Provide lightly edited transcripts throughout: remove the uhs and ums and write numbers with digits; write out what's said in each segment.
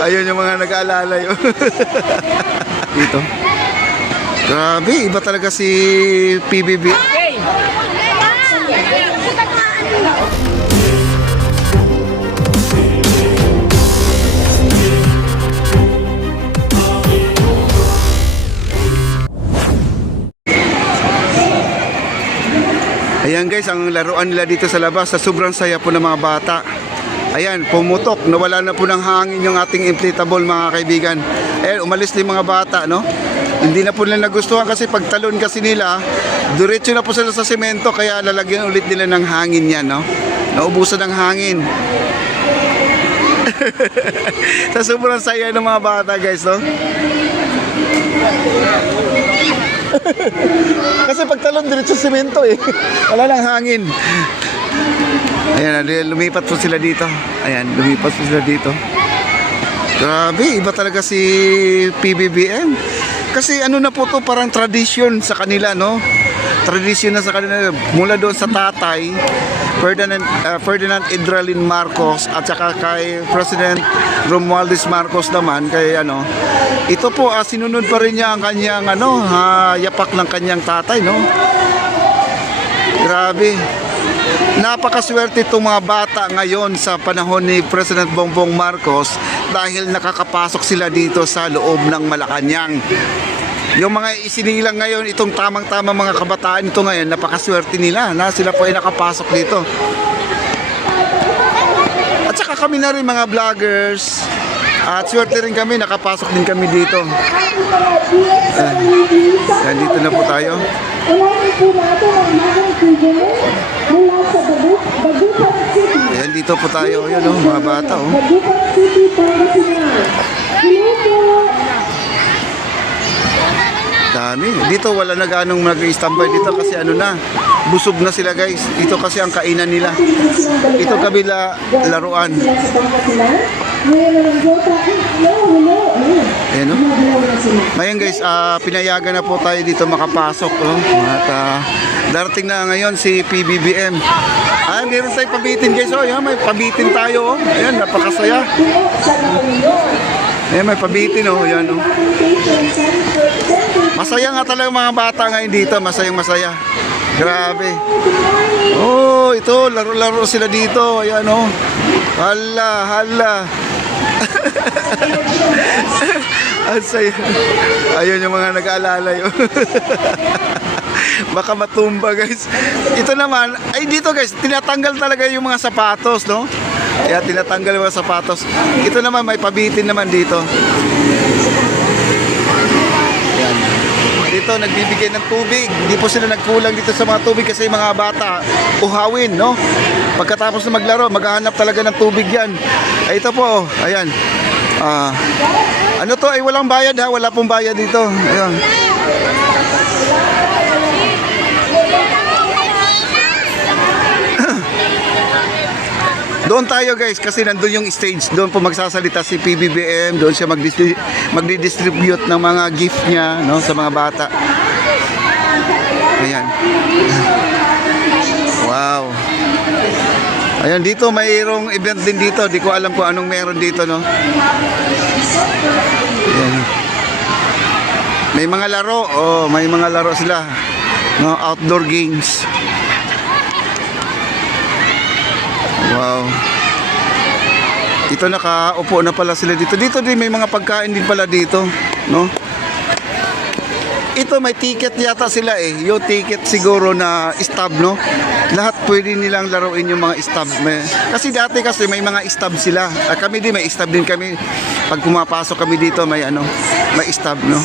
Ayun yung mga nag-aalala yun. Dito. Grabe, iba talaga si PBB. Ayan guys, ang laruan nila dito sa labas, sa sobrang saya po ng mga bata. Ayan, pumutok, nawala na po ng hangin yung ating inflatable mga kaibigan. Ayan, umalis din mga bata, no? Hindi na po nila nagustuhan kasi pagtalon kasi nila, diretso na po sila sa semento, kaya lalagyan ulit nila ng hangin yan, no? Naubusan ng hangin. Sa sobrang saya ng mga bata guys, no? Kasi pagtalon diretso sa semento eh. Wala nang hangin. Ayan, lumipat po sila dito. Ayan, lumipat po sila dito. Grabe, iba talaga si PBBM. Kasi ano na po to, parang tradition sa kanila, no? Tradition na sa kanila. Mula doon sa tatay, Ferdinand Idralin Marcos, at saka kay President Romualdez Marcos naman, kay ano, ito po, sinunod pa rin niya ang kanyang yapak ng kanyang tatay, no? Grabe. Napakaswerte itong mga bata ngayon sa panahon ni President Bongbong Marcos dahil nakakapasok sila dito sa loob ng Malacanang. Yung mga isinilang ngayon, itong tamang-tamang mga kabataan ito ngayon, napakaswerte nila na sila po ay nakapasok dito. At saka kami na rin mga vloggers, at swerte rin kami, nakapasok din kami dito. Yan, dito na po tayo. Yan, dito po tayo. Yan o, mga bata o. Dami. Dito wala na ganong nag-i-standby dito kasi ano na, busog na sila guys. Ito kasi ang kainan nila. Ito kabila laruan. Ayan o. Ngayon guys, pinayagan na po tayo dito makapasok. At darating na ngayon si PBBM. Meron tayong pabitin guys. Ayan, may pabitin tayo. Ayan, napakasaya. Ayan, may pabitin o. Ayan o. Masaya nga talaga mga bata ngayon dito. Masayang masaya. Grabe. Oh, ito, laro-laro sila dito. Ayan o. Hala, hala. Ang saya. Ayun yung mga nag-aalala yun. Baka matumba guys. Ito naman, ay dito guys, tinatanggal talaga yung mga sapatos, no? Kaya tinatanggal yung mga sapatos. Ito naman, may pabitin naman dito. Dito, nagbibigay ng tubig. Hindi po sila nagkulang dito sa mga tubig kasi mga bata, uhawin, no? Pagkatapos na maglaro, maghahanap talaga ng tubig yan. Ay, ito po, ayan. Ano to, ay walang bayad ha, wala pong bayad dito. Ayan. Doon tayo guys, kasi nandun yung stage. Doon po magsasalita si PBBM. Doon siya magdi-distribute ng mga gift niya, no, sa mga bata. Ayan. Wow. Ayan, dito mayroong event din dito. Di ko alam kung anong meron dito, no. Ayan. May mga laro. Oh, may mga laro sila. No, outdoor games. Wow. Dito nakaupo na pala sila dito. Dito din may mga pagkain din pala dito, no? Ito may ticket yata sila eh. Yung ticket siguro na stub, no? Lahat pwede nilang laruin yung mga stub. Kasi dati kasi may mga stub sila. Kami din may stub din kami. Pag pumapasok kami dito may may stub, no?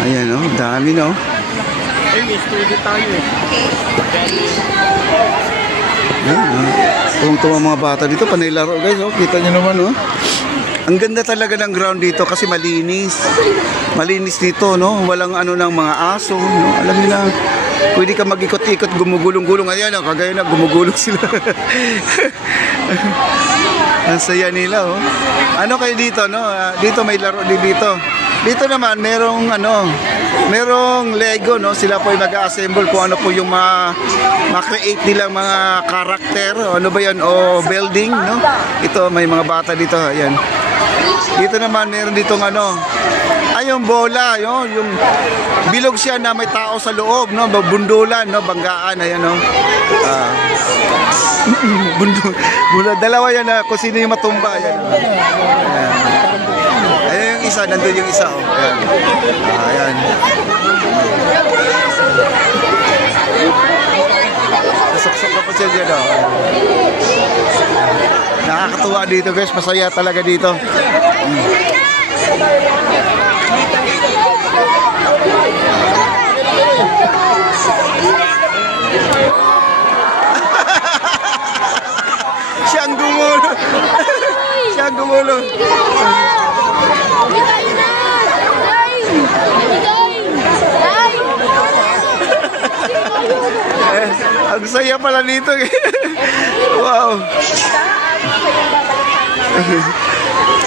Ayan o, dami no. Ay, may studio tayo eh. Ayan o. Tuwang-tuwa mga bata dito, panay laro guys o. Kita nyo naman o. Ang ganda talaga ng ground dito kasi malinis. Malinis dito no. Walang ng mga aso no. Alam nila, pwede ka mag-ikot-ikot, gumugulong-gulong. Ayan o, kagaya na, gumugulong sila. Ang saya nila oh. Ano kayo dito no? Dito may laro din dito. Dito naman merong Lego, no? Sila po ay mag-assemble kung ano po yung ma-create nilang mga karakter, o ano ba 'yan, o building, no? Ito may mga bata dito, ayan. Dito naman meron ditong yung bola, yung bilog siya na may tao sa loob, no? Bundulan, no? Banggaan, ayan, no? Dalawa yan na kung sino yung matumba, ayan. Ayan yung isa, nandun yung isa, oh. Ayan. Ayan. Nasok-sok na po siya dyan, oh. Nakakatuwa dito, guys. Masaya talaga dito. Siyang gumulo. Siyang gumulo. Ang saya pala dito. Wow.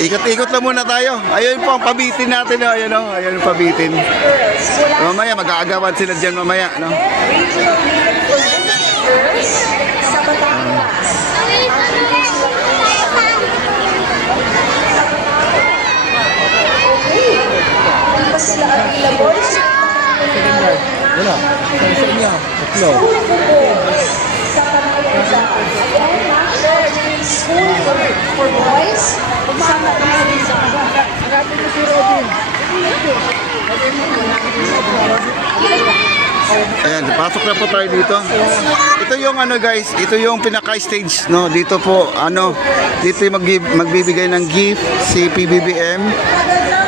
Ikot-ikot lang muna tayo. Ayun po ang pabitin natin. Ayun, ayun yung pabitin. Mamaya mag-aagawan sila dyan mamaya, no? Wala. Sa inyo. Tatlo. School for boys. Ayan, pasok na po tayo dito. Ito yung guys, ito yung pinaka-stage, no? Dito po, dito yung magbibigay ng gift si PBBM.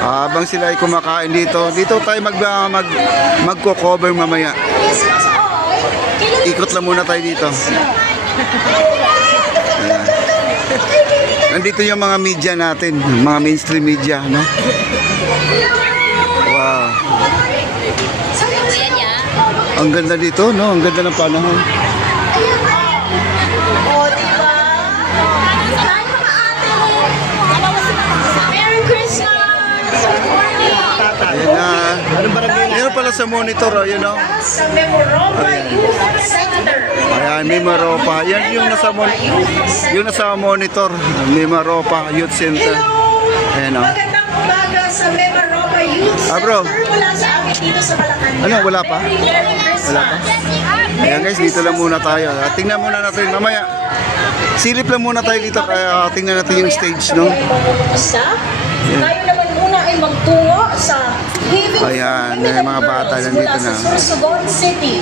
Habang sila ay kumakain dito, dito tayo magko-cover mamaya. Ikot lang muna tayo dito. Ayan. Nandito yung mga media natin, mga mainstream media, no? Wow. Ang ganda dito, no? Ang ganda ng panahon. Merry Christmas! Ayan, meron pala sa monitor, Sa Memoropa Youth Center. Ayan, Mimaropa. Yan yung nasa monitor, Mimaropa Youth Center. Ayan, Magandang umaga sa Memoropa Youth Center. Bro. Wala sa amin dito sa Malacanang. Wala pa? Merry Christmas. Wala pa? Ayan guys, dito lang muna tayo. Tingnan muna natin mamaya. Silip lang muna tayo dito, kaya tingnan natin yung stage, no? Tayo naman muna ay magtungo sa Haven Ayan, for Women mga and bata Girls nandito mula sa na. Sorsogon City.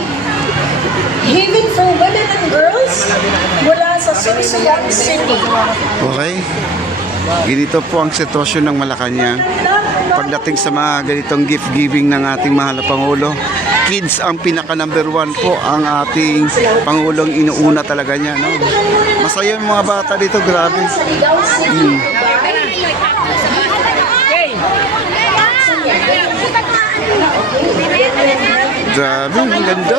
Haven for Women and Girls mula sa Sorsogon City. Okay? Ganito po ang sitwasyon ng Malacanang. Pagdating sa mga ganitong gift giving ng ating mahal na Pangulo, kids ang pinaka number 1 po ang ating Pangulong inuuna talaga niya, no? Masaya yung mga bata dito, grabe. Sa Ligaw City. Grabe, ang ganda.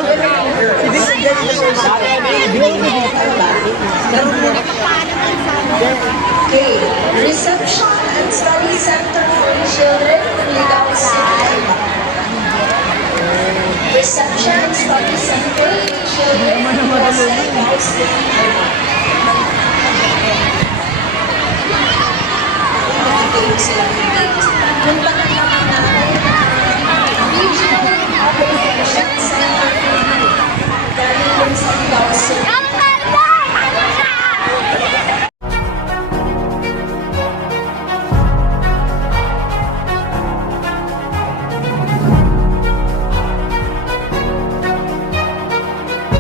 Okay. Reception and Study Center for Children, Ligaw City. Reception and Study Center for Children, Ligaw City. Sila